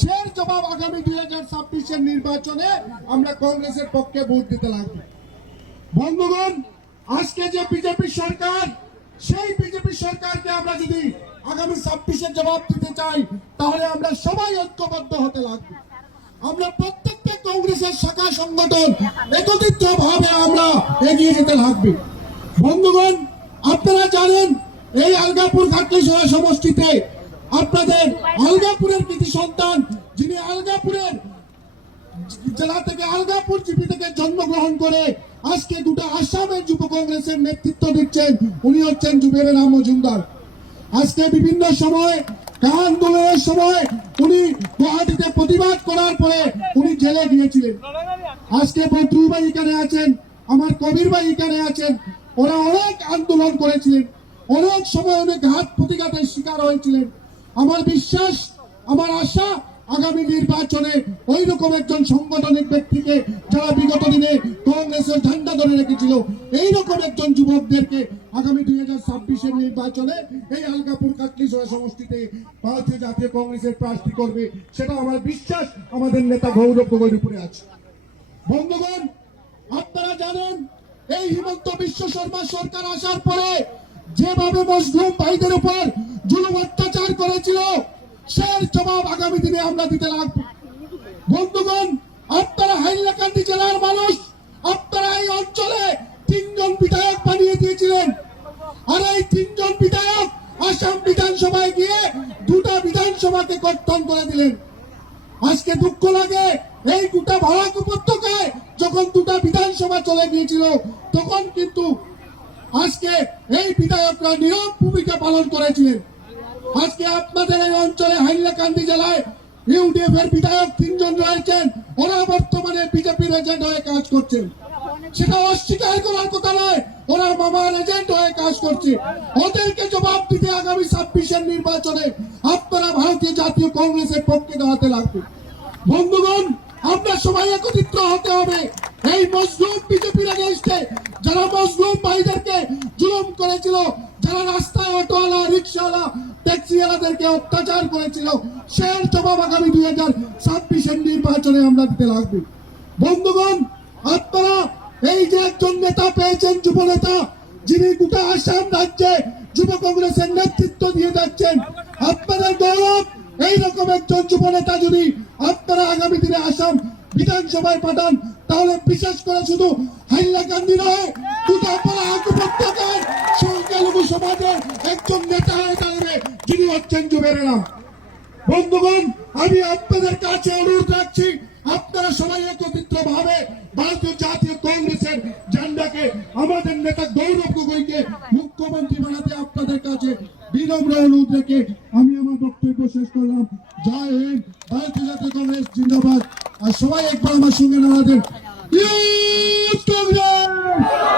সের জবাব আগামী দুই হাজার ছাব্বিশের নির্বাচনে আমরা কংগ্রেসের পক্ষে ভোট দিতে লাগবে। বন্ধুগণ, আজকে যে বিজেপি সরকার, সেই বিজেপি সরকারকে আমরা যদি আগামী ছাব্বিশের জবাব দিতে চাই, তাহলে আমরা সবাই ঐক্যবদ্ধ হতে লাগবে। আমরা প্রত্যেকটা কংগ্রেসের শাখা সংগঠন একত্রিত ভাবে আমরা এগিয়ে যেতে লাগবে। বন্ধুগণ, আপনারা জানেন, এই আলগাপুর ঘাটলিসরা সমষ্টিতে আপনাদের আলগাপুরের কৃতি সন্তান, যিনি আলগাপুরের জেলা থেকে আলগাপুর জিপি থেকে জন্মগ্রহণ করে আজকে দুটো আসামের যুব কংগ্রেসের নেতৃত্ব দিচ্ছেন, উনি হচ্ছেন নাম মজুমদার। আজকে বিভিন্ন সময় আন্দোলনের সময় উনি গুয়াহাটিতে প্রতিবাদ করার পরে উনি জেলে গিয়েছিলেন। আজকে বদরুল ভাই এখানে আছেন, আমার কবির ভাই এখানে আছেন, ওরা অনেক আন্দোলন করেছিলেন। অনেক সময় অনেক ঘাত প্রতিঘাতের শিকার হয়েছিলেন। আমার বিশ্বাস, আমার আশা আগামী নির্বাচনে ওই রকম একজন সাংগঠনিক ব্যক্তিকে যারা বিগত দিনে কংগ্রেসের ঝান্ডা ধরে রেখেছিল এই রকম একজন যুবকদেরকে আগামী দুই হাজার ছাব্বিশের নির্বাচনে এই আলগাপুর কাটলিসরা সমষ্টিতে ভারতীয় জাতীয় কংগ্রেসের প্রার্থী করবে, সেটা আমার বিশ্বাস, আমাদের নেতা গৌরব গগৈর উপরে আছে। বন্ধুগণ, আপনারা জানেন, এই হিমন্ত বিশ্ব শর্মা সরকার আসার পরে যেভাবে মুসলিম ভাইদের উপর সের জবাব আগামী দিনে আমরা দিতে লাগবো। বন্ধুগণ, আপনারা হাইলাকান্দি জেলার মানুষ, আপনারা এই অঞ্চলে তিনজন বিধায়ক বানিয়ে দিয়েছিলেন। আর এই তিনজন বিধায়ক আসাম বিধানসভায় গিয়ে দুটা বিধানসভাকে কর্তন করে দিলেন। আজকে দুঃখ লাগে, এই গোটা ভারত উপত্যকায় যখন দুটা বিধানসভা চলে গিয়েছিল, তখন কিন্তু আজকে এই বিধায়করা নীরব ভূমিকা পালন করেছিলেন। আজকে আপনাদের এই অঞ্চলে হাইলাকান্দি জেলায় ইউডিএফ এর বিধায়ক তিনজন রয়েছেন। ওরা বর্তমানে বিজেপির এজেন্ট হয়ে কাজ করছেন সেটা অস্বীকার করার কথা নয়, ওরা মামার এজেন্ট হয়ে কাজ করছে। ওদেরকে জবাব দিতে আগামী ছাব্বিশের নির্বাচনে আপনারা ভারতীয় জাতীয় কংগ্রেসের পক্ষে দাঁড়াতে লাগবে। বন্ধুগণ, আমরা সবাই একত্রিত হতে হবে। এই মজলুম বিজেপির এগেনস্টে যারা মজলুম ভাইদেরকে জুলুম করেছিল যারা রাস্তায় অটোওয়ালা রিক্সাওয়ালা ট্যাক্সিওয়ালাদেরকে অত্যাচার করেছিল সের জবাব আগামী দুই হাজার ছাব্বিশের নির্বাচনে আমরা দিতে লাগবে। বন্ধুগণ, আপনারা এই যে একজন নেতা পেয়েছেন, যুব নেতা, যিনি গোটা আসাম রাজ্যে যুব কংগ্রেসের নেতৃত্ব দিয়ে যাচ্ছেন, আপনাদের গৌরব, এইরকম একজন যুব নেতা যদি আপনারা আগামী দিনে আসাম বিধানসভায় পাঠান, তাহলে বিশেষ করে শুধু হাইলাকান্দি নয় গোটা পাড়া উপত্যকার সংখ্যালঘু সমাজের একজন নেতা হয়ে দাঁড়াবে যুবের নাম বন্ধুগণ, আমি আপনাদের কাছে অনুরোধ রাখছি, আপনারা সবাই একত্রিত ভাবে ভারতীয় জাতীয় কংগ্রেসের ঝান্ডাকে আমাদের নেতা গৌরব গগৈকে মুখ্যমন্ত্রী বানাতে আপনাদের কাছে বিনম্র অনুরোধ রেখে আমি আমার বক্তব্য শেষ করলাম। জয় হিন্দ, ভারতীয় জাতীয় কংগ্রেস, জিন্দাবাদ। আর সবাই একবার আমার সঙ্গে ইউথ কংগ্রেস!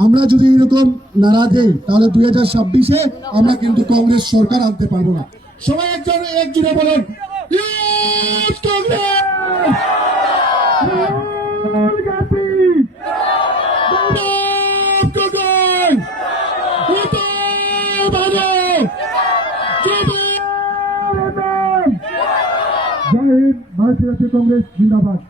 আমরা যদি এরকম নাড়া দেই তাহলে দুই হাজার ছাব্বিশে আমরা কিন্তু কংগ্রেস সরকার আনতে পারব না সবাই একজন একজনে বলেন জয় হিন্দ! ভারতীয় কংগ্রেস, জিন্দাবাদ